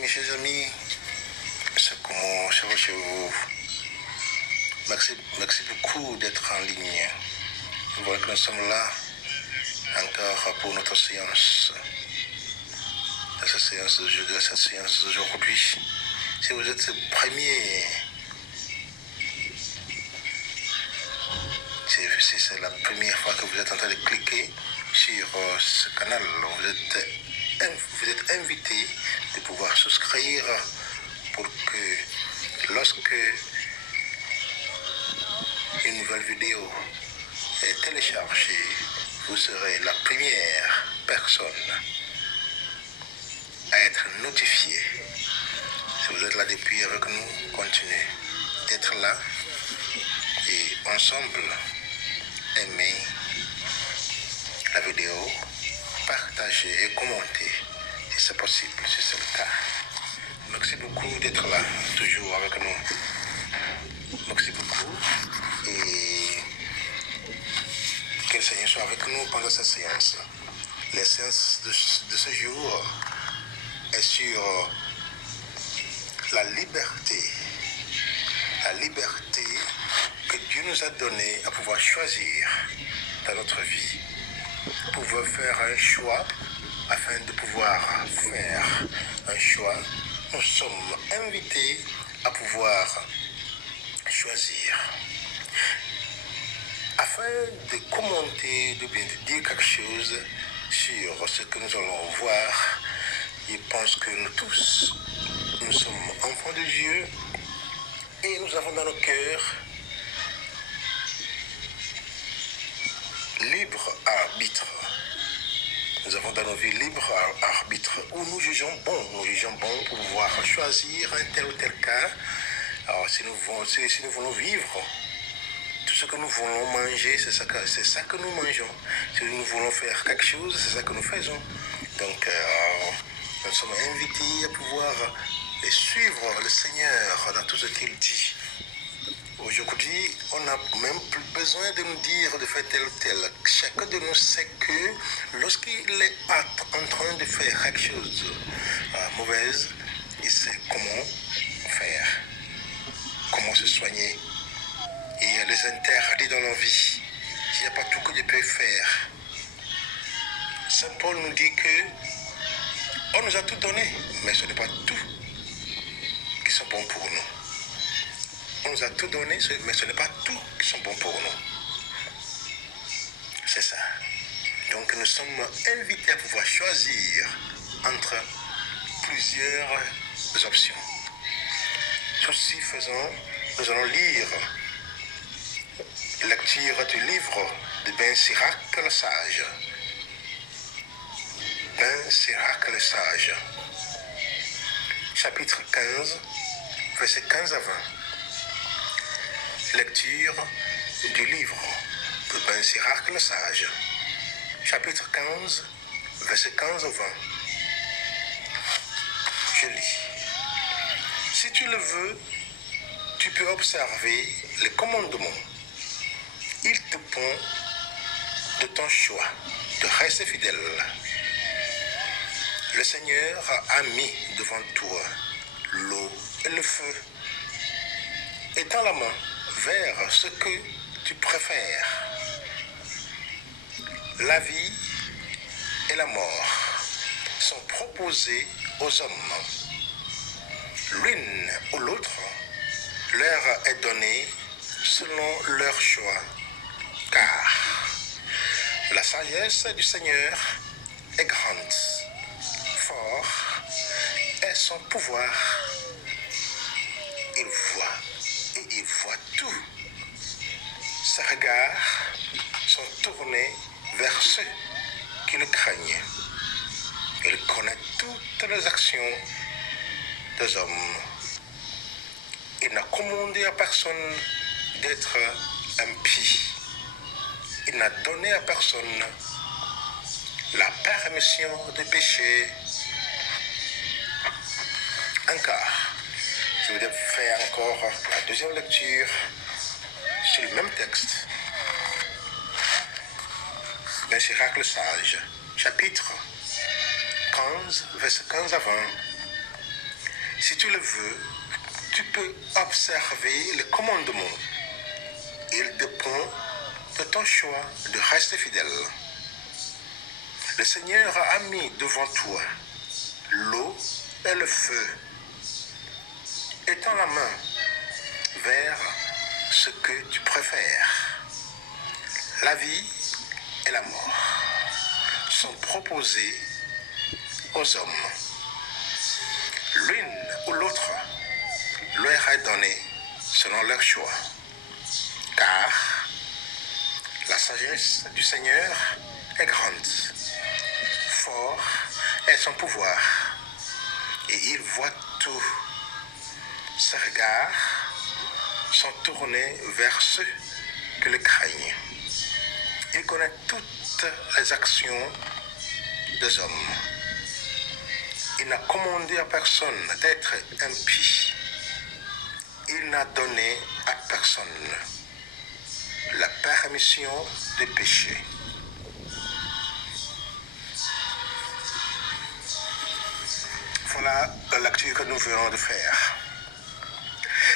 mes chers amis, c'est comment ça va chez vous? Merci beaucoup d'être en ligne. Voilà que nous sommes là encore pour notre séance. Cette séance d'aujourd'hui. Si vous êtes le premier, si c'est la première fois que vous êtes en train de cliquer sur ce canal, vous êtes invité de pouvoir souscrire pour que lorsque une nouvelle vidéo est téléchargée, vous serez la première personne à être notifié. Si vous êtes là depuis avec nous, continuez d'être là et ensemble aimer la vidéo, partager et commenter si c'est possible, si c'est le cas. Merci beaucoup d'être là, toujours avec nous. Merci beaucoup et que le Seigneur soit avec nous pendant cette séance. La séance de ce jour est sur la liberté que Dieu nous a donnée à pouvoir choisir dans notre vie, pouvoir faire un choix afin de pouvoir faire un choix. Nous sommes invités à pouvoir choisir. Afin de commenter, de dire quelque chose sur ce que nous allons voir, je pense que nous tous, nous sommes enfants de Dieu et nous avons dans nos cœurs libre arbitre. Nous avons dans nos vies libre arbitre où nous jugeons bon pour pouvoir choisir un tel ou tel cas. Alors si nous voulons vivre, tout ce que nous voulons manger, c'est ça que nous mangeons. Si nous voulons faire quelque chose, c'est ça que nous faisons. Donc nous sommes invités à pouvoir suivre le Seigneur dans tout ce qu'il dit. Aujourd'hui, on n'a même plus besoin de nous dire de faire tel ou tel. Chacun de nous sait que lorsqu'il est en train de faire quelque chose mauvaise, il sait comment faire, comment se soigner. Il y a les interdits dans la vie. Il n'y a pas tout que Dieu peut faire. Saint Paul nous dit que on nous a tout donné, mais ce n'est pas tout qui sont bons pour nous. On nous a tout donné, mais ce n'est pas tout qui sont bons pour nous. C'est ça. Donc nous sommes invités à pouvoir choisir entre plusieurs options. Ceci faisant, nous allons lire lecture du livre de Ben Sirac le Sage. Ben Sirac le Sage. Chapitre 15, versets 15 à 20. Lecture du livre de Ben Sirac le Sage. Chapitre 15, versets 15 à 20. Je lis. Si tu le veux, tu peux observer les commandements. Il dépend de ton choix de rester fidèle. Le Seigneur a mis devant toi l'eau et le feu. Étends la main vers ce que tu préfères. La vie et la mort sont proposées aux hommes. L'une ou l'autre leur est donnée selon leur choix. Car la sagesse du Seigneur est grande, fort est son pouvoir. Il voit et il voit tout. Ses regards sont tournés vers ceux qui le craignent. Il connaît toutes les actions des hommes. Il n'a commandé à personne d'être impie. Il n'a donné à personne la permission de pécher. Encore, je vais faire encore la deuxième lecture sur le même texte. Ben Sirac le Sage, chapitre 15, verset 15 à 20. si tu le veux, tu peux observer le commandement. Il dépend de ton choix de rester fidèle. Le Seigneur a mis devant toi l'eau et le feu. Étends la main vers ce que tu préfères. La vie et la mort sont proposés aux hommes. L'une ou l'autre leur est donnée selon leur choix. Car la sagesse du Seigneur est grande. Fort est son pouvoir. Et il voit tout. Ses regards sont tournés vers ceux qui le craignent. Il connaît toutes les actions des hommes. Il n'a commandé à personne d'être impie. Il n'a donné à personne la permission de pécher. Voilà la lecture que nous venons de faire.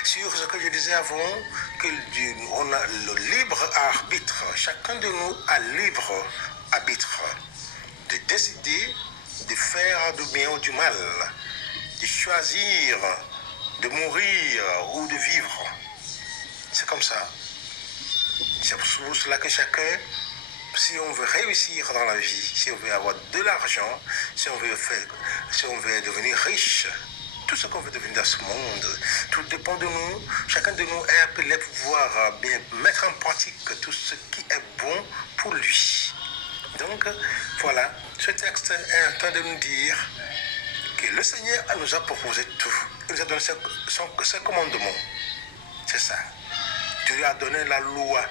Sur ce que je disais avant, qu'on a le libre arbitre, chacun de nous a libre arbitre de décider de faire du bien ou du mal, de choisir de mourir ou de vivre. C'est comme ça. C'est pour cela que chacun, si on veut réussir dans la vie, si on veut avoir de l'argent, si on veut devenir riche, tout ce qu'on veut devenir dans ce monde, tout dépend de nous. Chacun de nous est appelé à pouvoir bien mettre en pratique tout ce qui est bon pour lui. Donc, voilà, ce texte est en train de nous dire que le Seigneur nous a proposé tout. Il nous a donné ses commandements. C'est ça. Dieu lui a donné la loi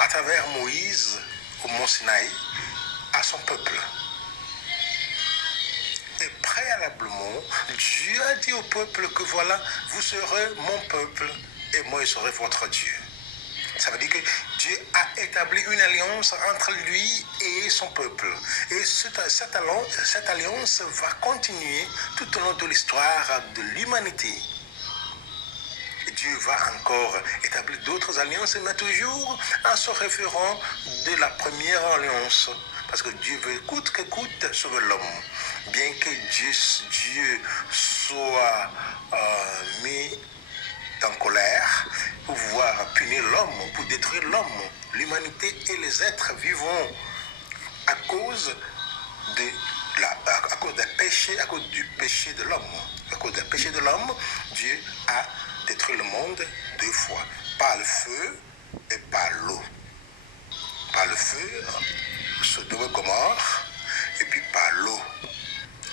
à travers Moïse au mont Sinaï à son peuple. Et préalablement, Dieu a dit au peuple que voilà, vous serez mon peuple et moi je serai votre Dieu. Ça veut dire que Dieu a établi une alliance entre lui et son peuple. Et cette alliance va continuer tout au long de l'histoire de l'humanité. Dieu va encore établir d'autres alliances, mais toujours en se référant de la première alliance. Parce que Dieu veut coûte que coûte sauver l'homme. Bien que Dieu soit mis en colère pour pouvoir punir l'homme, pour détruire l'homme, l'humanité et les êtres vivants à cause du péché de l'homme. À cause du péché de l'homme, Dieu a détruit le monde deux fois, par le feu et par l'eau. Par le feu, Sodome et Gomorrhe, et puis par l'eau,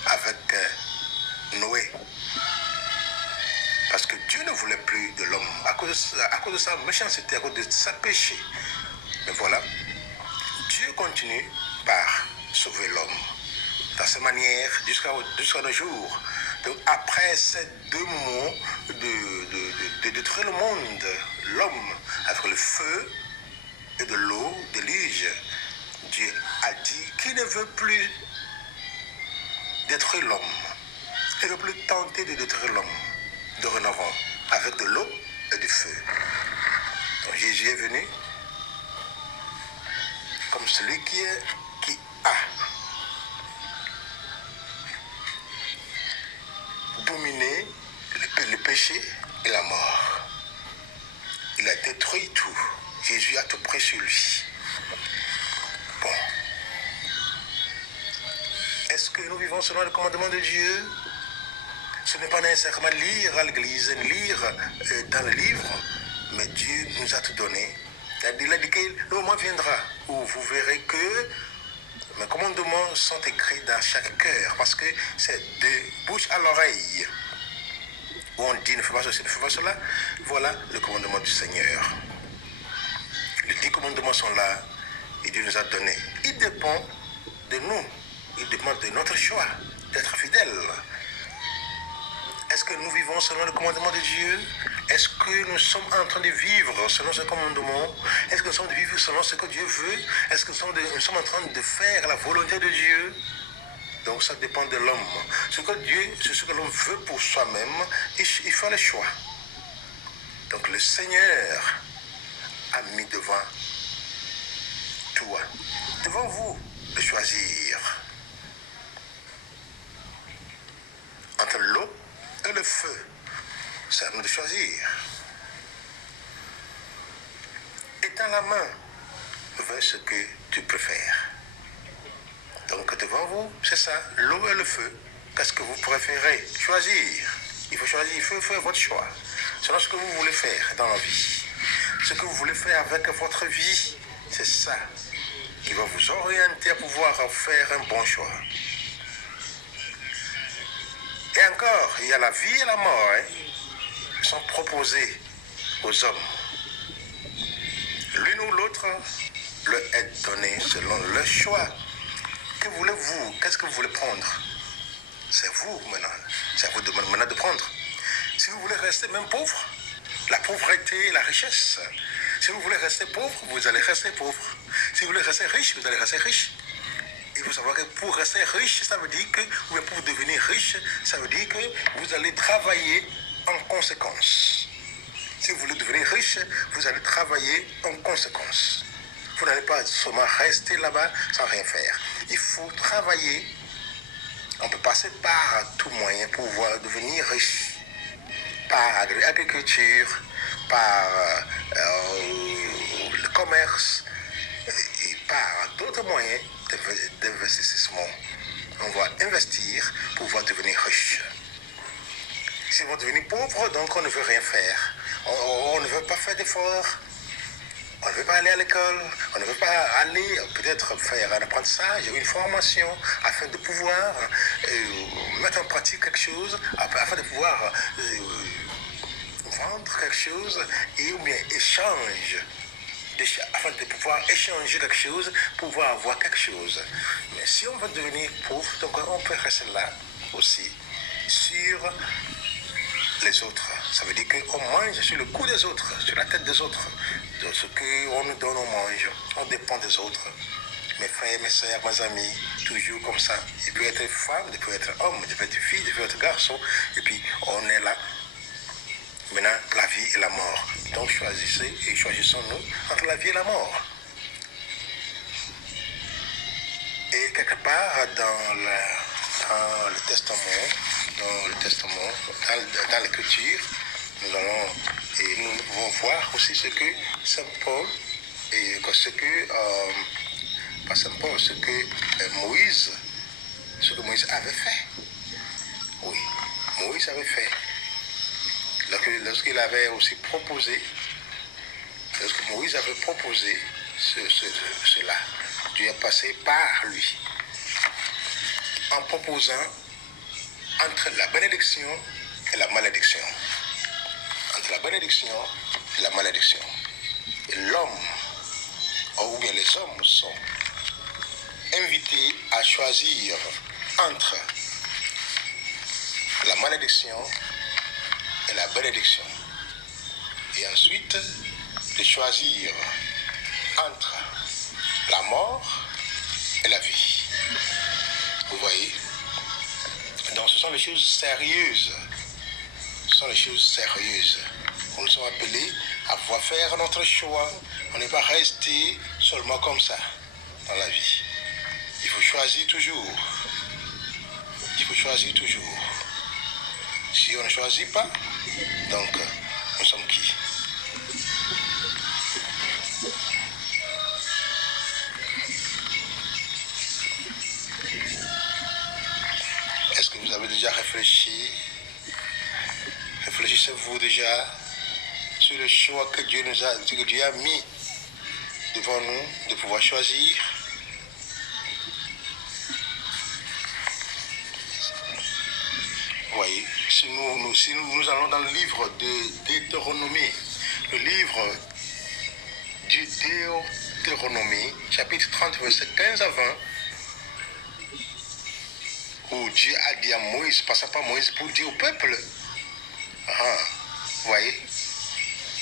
avec Noé. Parce que Dieu ne voulait plus de l'homme, à cause de sa méchanceté, à cause de sa péché. Mais voilà, Dieu continue par sauver l'homme. De cette manière, jusqu'à nos jours. Donc après ces deux moments de détruire le monde, l'homme, avec le feu et de l'eau, déluge, Dieu a dit qu'il ne veut plus détruire l'homme. Il ne veut plus tenter de détruire l'homme dorénavant, avec de l'eau et du feu. Donc Jésus est venu comme celui qui a dominé le péché et la mort. Il a détruit tout. Jésus a tout pris sur lui. Bon. Est-ce que nous vivons selon le commandement de Dieu? Ce n'est pas nécessairement lire à l'église, lire dans le livre, mais Dieu nous a tout donné. Il a dit que le moment viendra où vous verrez que mes commandements sont écrits dans chaque cœur, parce que c'est de bouche à l'oreille où on dit ne fais pas ceci, ne fais pas cela. Voilà le commandement du Seigneur. Les 10 commandements sont là et Dieu nous a donné. Il dépend de nous, il dépend de notre choix d'être fidèles. Est-ce que nous vivons selon le commandement de Dieu? Est-ce que nous sommes en train de vivre selon ce commandement? Est-ce que nous sommes en train de vivre selon ce que Dieu veut? Est-ce que nous sommes en train de faire la volonté de Dieu? Donc ça dépend de l'homme. Ce que Dieu, c'est ce que l'homme veut pour soi-même, il fait le choix. Donc le Seigneur a mis devant toi, devant vous, de choisir entre l'eau et le feu. C'est à nous de choisir. Étends la main vers ce que tu préfères. Donc devant vous, c'est ça, l'eau et le feu. Qu'est-ce que vous préférez? Choisir. Il faut choisir, il faut faire votre choix. Selon ce que vous voulez faire dans la vie. Ce que vous voulez faire avec votre vie, c'est ça qui va vous orienter à pouvoir faire un bon choix. Et encore, il y a la vie et la mort qui sont proposés aux hommes. L'une ou l'autre leur est donnée selon le choix. Que voulez-vous? Qu'est-ce que vous voulez prendre? C'est vous maintenant. C'est à vous de maintenant de prendre. Si vous voulez rester même pauvre, la pauvreté et la richesse. Si vous voulez rester pauvre, vous allez rester pauvre. Si vous voulez rester riche, vous allez rester riche. Il faut savoir que pour rester riche, ça veut dire que, ou bien pour devenir riche, ça veut dire que vous allez travailler en conséquence. Si vous voulez devenir riche, vous allez travailler en conséquence. Vous n'allez pas seulement rester là-bas sans rien faire. Il faut travailler. On peut passer par tout moyen pour pouvoir devenir riche. Par l'agriculture, par le commerce et par d'autres moyens d'investissement. On va investir pour pouvoir devenir riche. Si on devient pauvre, donc on ne veut rien faire. On ne veut pas faire d'efforts. On ne veut pas aller à l'école. On ne veut pas aller peut-être faire un apprentissage, une formation, afin de pouvoir mettre en pratique quelque chose, afin de pouvoir vendre quelque chose et ou bien échange. Afin de pouvoir échanger quelque chose, pour pouvoir avoir quelque chose. Mais si on veut devenir pauvre, donc on peut rester là aussi sur les autres. Ça veut dire qu'on mange sur le cou des autres, sur la tête des autres. De ce qu'on nous donne, on mange. On dépend des autres. Mes frères, mes soeurs, mes amis, toujours comme ça. Il peut être femme, il peut être homme, il peut être fille, il peut être garçon. Et puis on est là. Maintenant, la vie et la mort. Donc choisissez et choisissons-nous entre la vie et la mort. Et quelque part dans le testament, dans l'écriture, nous allons voir aussi ce que Saint Paul et pas Saint Paul, ce que Moïse avait fait. Oui, Moïse avait fait. Lorsqu'il avait aussi proposé, lorsque Moïse avait proposé cela, Dieu est passé par lui en proposant entre la bénédiction et la malédiction. Entre la bénédiction et la malédiction. Et l'homme, ou bien les hommes sont invités à choisir entre la malédiction et la bénédiction. Et ensuite, de choisir entre la mort et la vie. Vous voyez? Donc ce sont les choses sérieuses. Ce sont les choses sérieuses. Nous sommes appelés à pouvoir faire notre choix. On n'est pas resté seulement comme ça dans la vie. Il faut choisir toujours. Il faut choisir toujours. Si on ne choisit pas, donc nous sommes qui? Est-ce que vous avez déjà réfléchi? Réfléchissez-vous déjà sur le choix que Dieu a mis devant nous de pouvoir choisir? Vous voyez, si nous allons dans le livre de Deutéronomie, le livre du Deutéronomie, chapitre 30, verset 15 à 20, où Dieu a dit à Moïse, passant par Moïse, pour dire au peuple, vous voyez,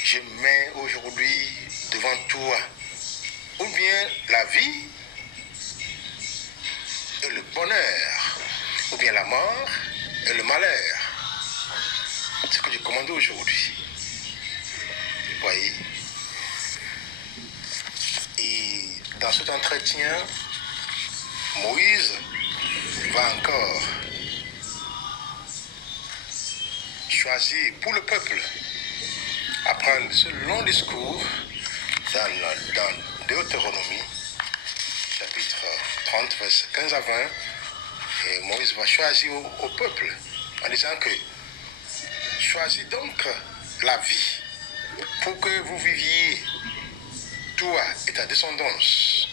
je mets aujourd'hui devant toi ou bien la vie et le bonheur, ou bien la mort et le malheur. C'est ce que Dieu commande aujourd'hui. Vous voyez? Et dans cet entretien, Moïse va encore choisir pour le peuple, après ce long discours dans Deutéronomie, chapitre 30, verset 15 à 20, et Moïse va choisir au peuple en disant que choisis donc la vie pour que vous viviez, toi et ta descendance,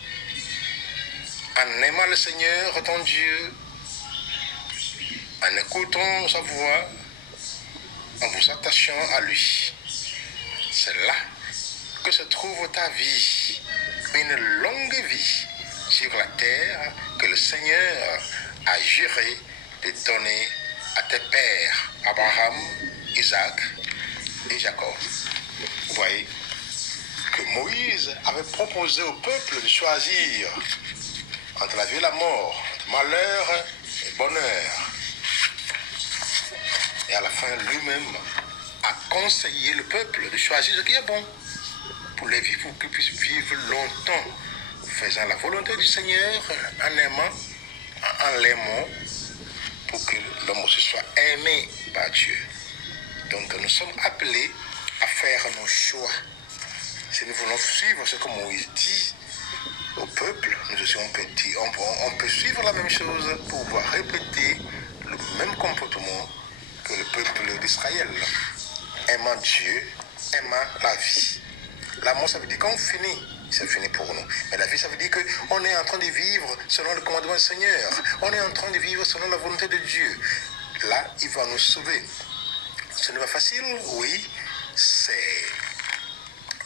en aimant le Seigneur ton Dieu, en écoutant sa voix, en vous attachant à lui. C'est là que se trouve ta vie, une longue vie sur la terre que le Seigneur a juré de donner à tes pères, Abraham, Isaac et Jacob. Vous voyez que Moïse avait proposé au peuple de choisir entre la vie et la mort, malheur et bonheur. Et à la fin, lui-même a conseillé le peuple de choisir ce qui est bon pour les vivre, pour qu'ils puissent vivre longtemps, faisant la volonté du Seigneur, en aimant, en l'aimant, pour que l'homme aussi soit aimé par Dieu. Donc nous sommes appelés à faire nos choix. Si nous voulons suivre ce que Moïse dit au peuple, nous aussi on peut suivre la même chose pour pouvoir répéter le même comportement que le peuple d'Israël, aimant Dieu, aimant la vie. L'amour, ça veut dire qu'on finit, c'est fini pour nous. Mais la vie, ça veut dire qu'on est en train de vivre selon le commandement du Seigneur. On est en train de vivre selon la volonté de Dieu. Là, il va nous sauver. Ce n'est pas facile, oui. C'est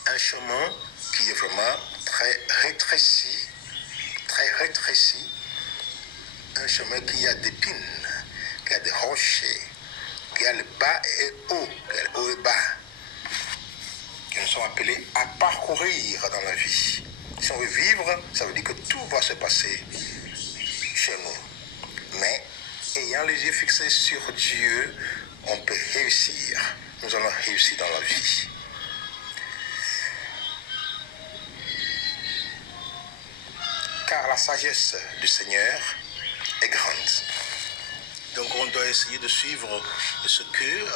un chemin qui est vraiment très rétréci. Un chemin qui a des pines, qui a des rochers, qui a le bas et haut, qui a le haut et bas, que nous sommes appelés à parcourir dans la vie. Si on veut vivre, ça veut dire que tout va se passer chez nous. Mais ayant les yeux fixés sur Dieu, on peut réussir. Nous allons réussir dans la vie. Car la sagesse du Seigneur est grande. Donc on doit essayer de suivre ce que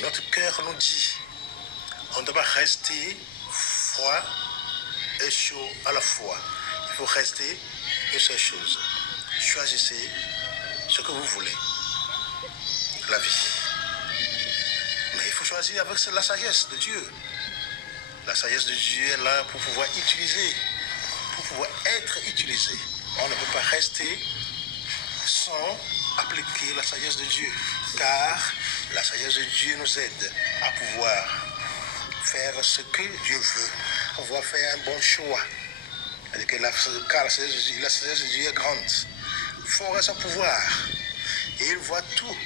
notre cœur nous dit. On ne doit pas rester froid et chaud à la fois. Il faut rester une seule chose. Choisissez ce que vous voulez. La vie. Mais il faut choisir avec la sagesse de Dieu. La sagesse de Dieu est là pour pouvoir utiliser, pour pouvoir être utilisé. On ne peut pas rester sans appliquer la sagesse de Dieu. Car la sagesse de Dieu nous aide à pouvoir faire ce que Dieu veut, pouvoir faire un bon choix. Car la sagesse de Dieu est grande. Fort est son pouvoir. Et il voit tout.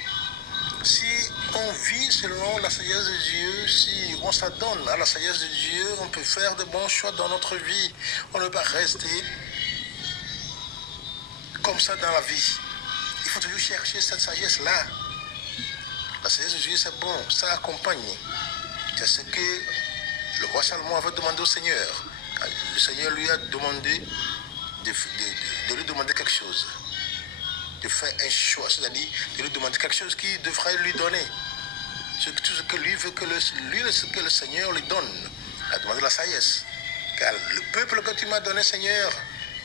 Si on vit selon la sagesse de Dieu, si on s'adonne à la sagesse de Dieu, on peut faire de bons choix dans notre vie. On ne peut pas rester comme ça dans la vie. Il faut toujours chercher cette sagesse-là. La sagesse de Dieu, c'est bon, ça accompagne. C'est ce que le roi Salomon avait demandé au Seigneur. Le Seigneur lui a demandé de lui demander quelque chose. De faire un choix, c'est-à-dire de lui demander quelque chose qu'il devrait lui donner. Tout ce que lui veut que le Seigneur lui donne. Il a demandé la sagesse. Car le peuple que tu m'as donné, Seigneur,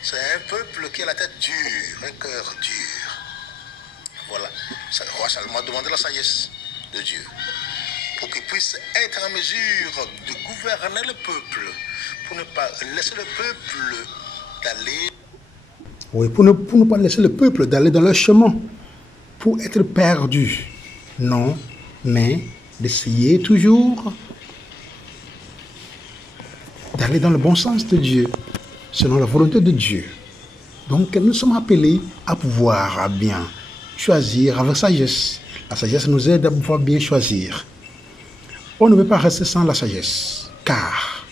c'est un peuple qui a la tête dure, un cœur dur. Voilà. Le roi Salomon a demandé la sagesse de Dieu. Pour qu'il puisse être en mesure de gouverner le peuple. Pour ne pas laisser le peuple d'aller. Oui, pour ne pas laisser le peuple d'aller dans leur chemin, pour être perdu. Non, mais d'essayer toujours d'aller dans le bon sens de Dieu, selon la volonté de Dieu. Donc, nous sommes appelés à pouvoir bien choisir avec sagesse. La sagesse nous aide à pouvoir bien choisir. On ne peut pas rester sans la sagesse, car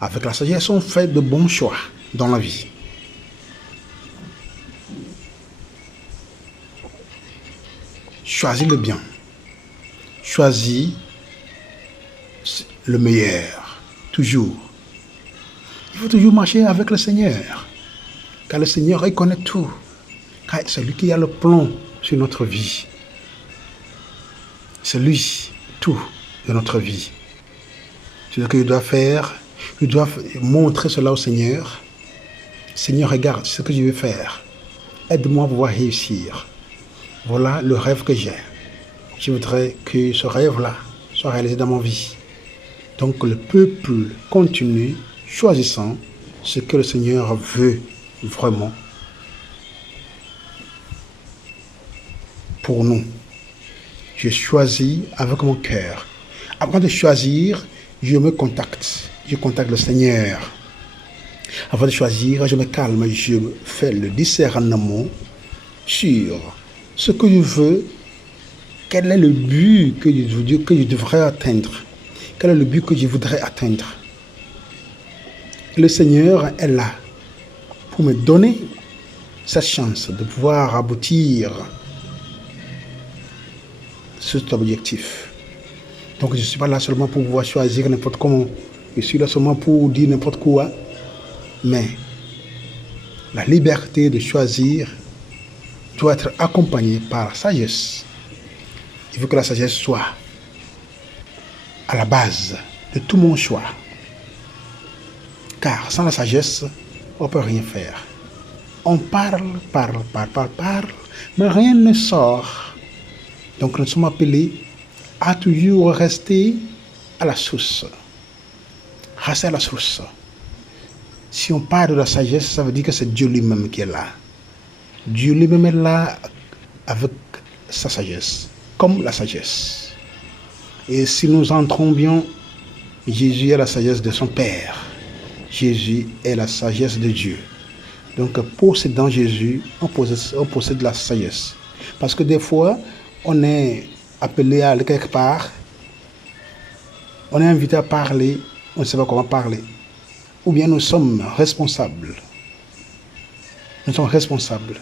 avec la sagesse, on fait de bons choix dans la vie. Choisis le bien. Choisis le meilleur. Toujours. Il faut toujours marcher avec le Seigneur. Car le Seigneur, il connaît tout. Car c'est lui qui a le plan sur notre vie. C'est lui, tout de notre vie. C'est ce que je dois faire. Je dois montrer cela au Seigneur. Seigneur, regarde ce que je vais faire. Aide-moi à pouvoir réussir. Voilà le rêve que j'ai. Je voudrais que ce rêve-là soit réalisé dans ma vie. Donc le peuple continue choisissant ce que le Seigneur veut vraiment pour nous. Je choisis avec mon cœur. Avant de choisir, je me contacte. Je contacte le Seigneur. Avant de choisir, je me calme. Je fais le discernement sur ce que je veux. Quel est le but que je devrais atteindre? Quel est le but que je voudrais atteindre? Le Seigneur est là pour me donner cette chance de pouvoir aboutir à cet objectif. Donc je ne suis pas là seulement pour pouvoir choisir n'importe comment. Je suis là seulement pour dire n'importe quoi. Mais la liberté de choisir doit être accompagnée par la sagesse. Il faut que la sagesse soit à la base de tout mon choix. Car sans la sagesse, on ne peut rien faire. On parle, mais rien ne sort. Donc nous sommes appelés à toujours rester à la source. Rester à la source. Si on parle de la sagesse, ça veut dire que c'est Dieu lui-même qui est là. Dieu lui-même est là avec sa sagesse, comme la sagesse. Et si nous entrons bien, Jésus est la sagesse de son Père. Jésus est la sagesse de Dieu. Donc, possédant Jésus, on possède la sagesse. Parce que des fois, on est appelé à aller quelque part, on est invité à parler, on ne sait pas comment parler. Ou bien nous sommes responsables. Nous sommes responsables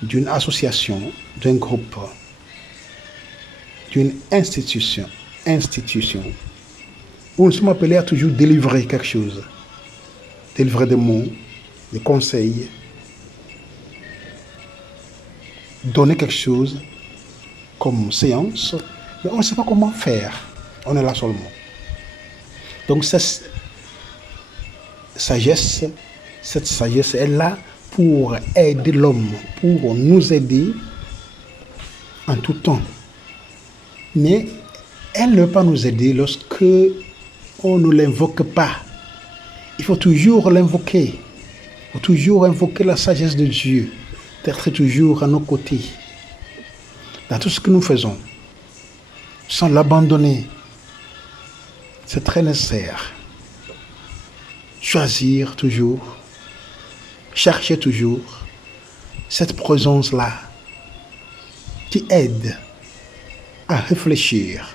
d'une association, d'un groupe, d'une institution, où nous sommes appelés à toujours délivrer quelque chose. Délivrer des mots, des conseils, donner quelque chose comme séance, mais on ne sait pas comment faire. On est là seulement. Donc cette sagesse est là pour aider l'homme, pour nous aider en tout temps. Mais elle ne peut pas nous aider lorsque on ne l'invoque pas. Il faut toujours l'invoquer. Il faut toujours invoquer la sagesse de Dieu, d'être toujours à nos côtés. Dans tout ce que nous faisons, sans l'abandonner, c'est très nécessaire. Choisir toujours, chercher toujours cette présence-là qui aide à réfléchir,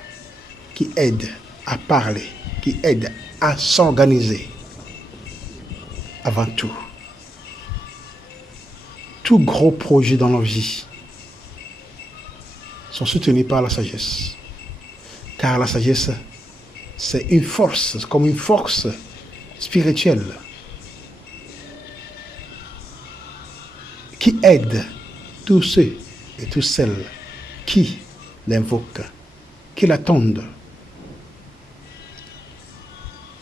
qui aide à parler, qui aide à s'organiser. Avant tout, tout gros projet dans nos vies sont soutenus par la sagesse. Car la sagesse, c'est une force, comme une force spirituelle qui aide tous ceux et toutes celles qui l'invoquent, qui l'attendent,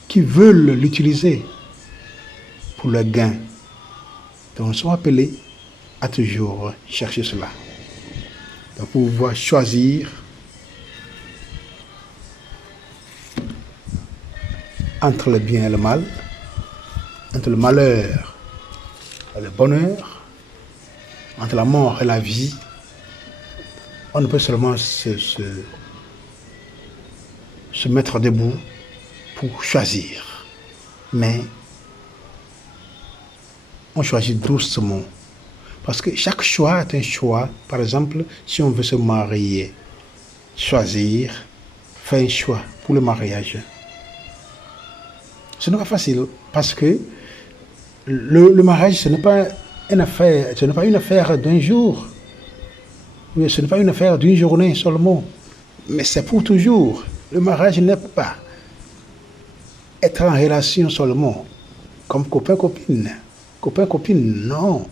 qui veulent l'utiliser pour leur gain. Donc nous sommes appelés à toujours chercher cela. Donc pour pouvoir choisir entre le bien et le mal, entre le malheur et le bonheur, entre la mort et la vie, on ne peut seulement se mettre debout pour choisir. Mais on choisit doucement. Parce que chaque choix est un choix. Par exemple, si on veut se marier, choisir, faire un choix pour le mariage. Ce n'est pas facile parce que le mariage, ce n'est pas une affaire d'un jour. Oui, ce n'est pas une affaire d'une journée seulement, mais c'est pour toujours. Le mariage n'est pas être en relation seulement, comme copain-copine. Copain-copine, non.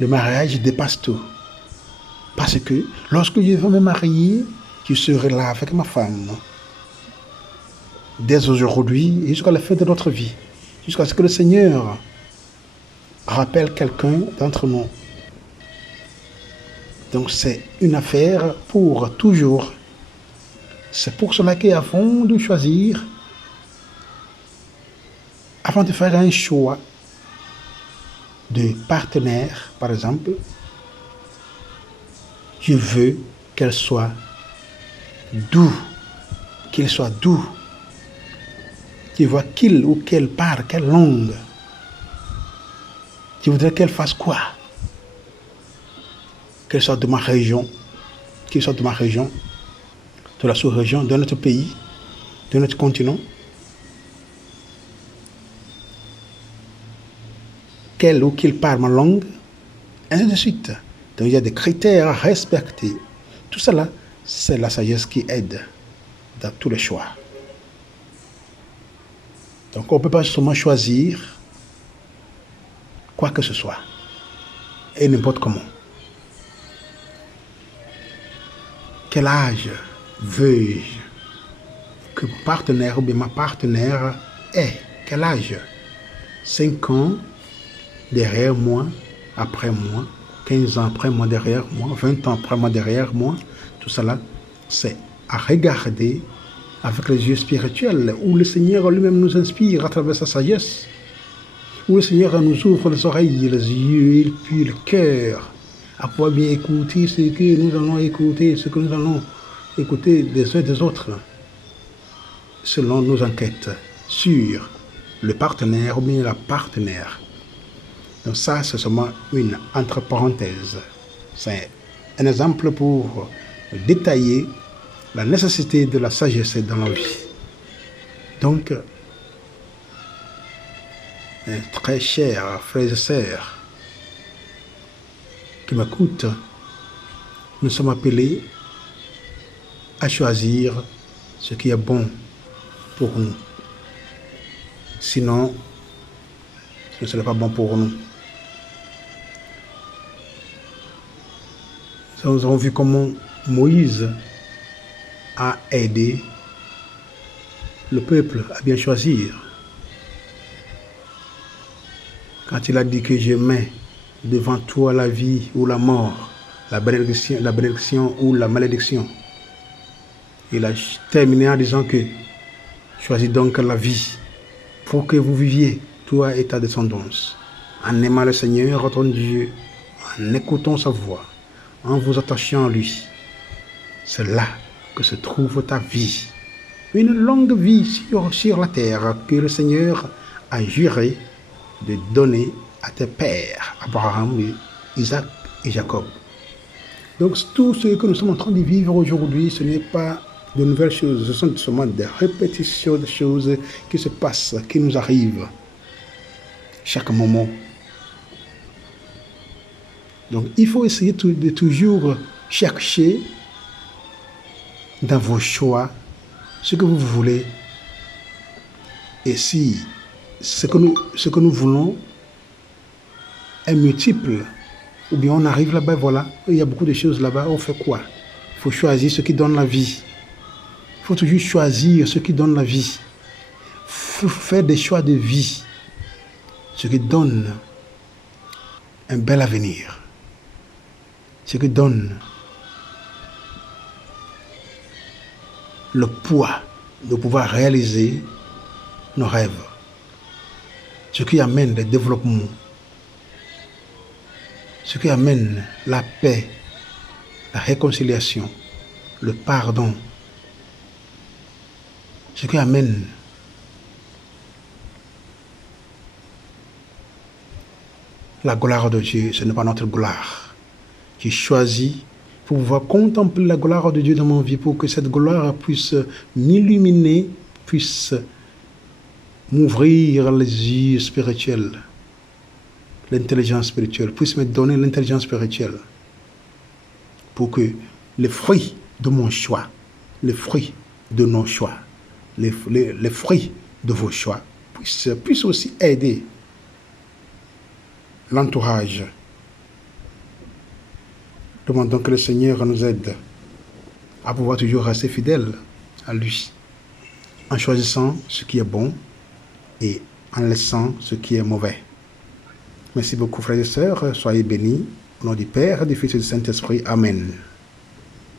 Le mariage dépasse tout. Parce que lorsque je vais me marier, je serai là avec ma femme. Dès aujourd'hui, jusqu'à la fin de notre vie. Jusqu'à ce que le Seigneur rappelle quelqu'un d'entre nous. Donc c'est une affaire pour toujours. C'est pour cela qu'avant de choisir, avant de faire un choix de partenaire, par exemple, je veux qu'elle soit doux, qu'il soit doux. Je vois qu'il ou qu'elle parle, quelle langue. Je voudrais qu'elle fasse quoi? Qu'elle soit de ma région, qu'il soit de ma région, de la sous-région, de notre pays, de notre continent. Qu'elle ou qu'il parle ma langue, ainsi de suite. Donc il y a des critères à respecter. Tout cela, c'est la sagesse qui aide dans tous les choix. Donc on ne peut pas seulement choisir quoi que ce soit, et n'importe comment. Quel âge veux-je que mon partenaire ou bien ma partenaire ait? Quel âge? 5 ans derrière moi, après moi, 15 ans après moi derrière moi, 20 ans après moi derrière moi. Tout cela, c'est à regarder avec les yeux spirituels, où le Seigneur lui-même nous inspire à travers sa sagesse, où le Seigneur nous ouvre les oreilles, les yeux, puis le cœur, à pouvoir bien écouter ce que nous allons écouter, ce que nous allons écouter des uns des autres, selon nos enquêtes sur le partenaire ou bien la partenaire. Donc ça, c'est seulement une entre parenthèses. C'est un exemple pour détailler la nécessité de la sagesse dans la vie. Donc, très chers frères et sœurs qui m'écoutent, nous sommes appelés à choisir ce qui est bon pour nous. Sinon, ce ne serait pas bon pour nous. Nous avons vu comment Moïse a aidé le peuple à bien choisir. Quand il a dit que je mets devant toi la vie ou la mort, la bénédiction ou la malédiction, il a terminé en disant que choisis donc la vie pour que vous viviez, toi et ta descendance, en aimant le Seigneur, ton Dieu, en écoutant sa voix, en vous attachant à lui. C'est là que se trouve ta vie. Une longue vie sur la terre que le Seigneur a juré de donner à tes pères, Abraham, Isaac et Jacob. Donc tout ce que nous sommes en train de vivre aujourd'hui, ce n'est pas de nouvelles choses, ce sont seulement des répétitions de choses qui se passent, qui nous arrivent chaque moment. Donc il faut essayer de toujours chercher dans vos choix ce que vous voulez. Et si ce que nous voulons est multiple, ou bien on arrive là-bas, voilà, il y a beaucoup de choses là-bas, on fait quoi? Il faut choisir ce qui donne la vie. Il faut toujours choisir ce qui donne la vie. Il faut faire des choix de vie, ce qui donne un bel avenir, ce qui donne le poids de pouvoir réaliser nos rêves, ce qui amène le développement, ce qui amène la paix, la réconciliation, le pardon, ce qui amène la gloire de Dieu. Ce n'est pas notre gloire. J'ai choisi pour pouvoir contempler la gloire de Dieu dans mon vie, pour que cette gloire puisse m'illuminer, puisse m'ouvrir les yeux spirituels, l'intelligence spirituelle, puisse me donner l'intelligence spirituelle. pour que les fruits de mon choix, les fruits de nos choix, les fruits de vos choix puissent aussi aider l'entourage. Demandons que le Seigneur nous aide à pouvoir toujours rester fidèles à lui, en choisissant ce qui est bon et en laissant ce qui est mauvais. Merci beaucoup, frères et sœurs. Soyez bénis. Au nom du Père, du Fils et du Saint-Esprit. Amen.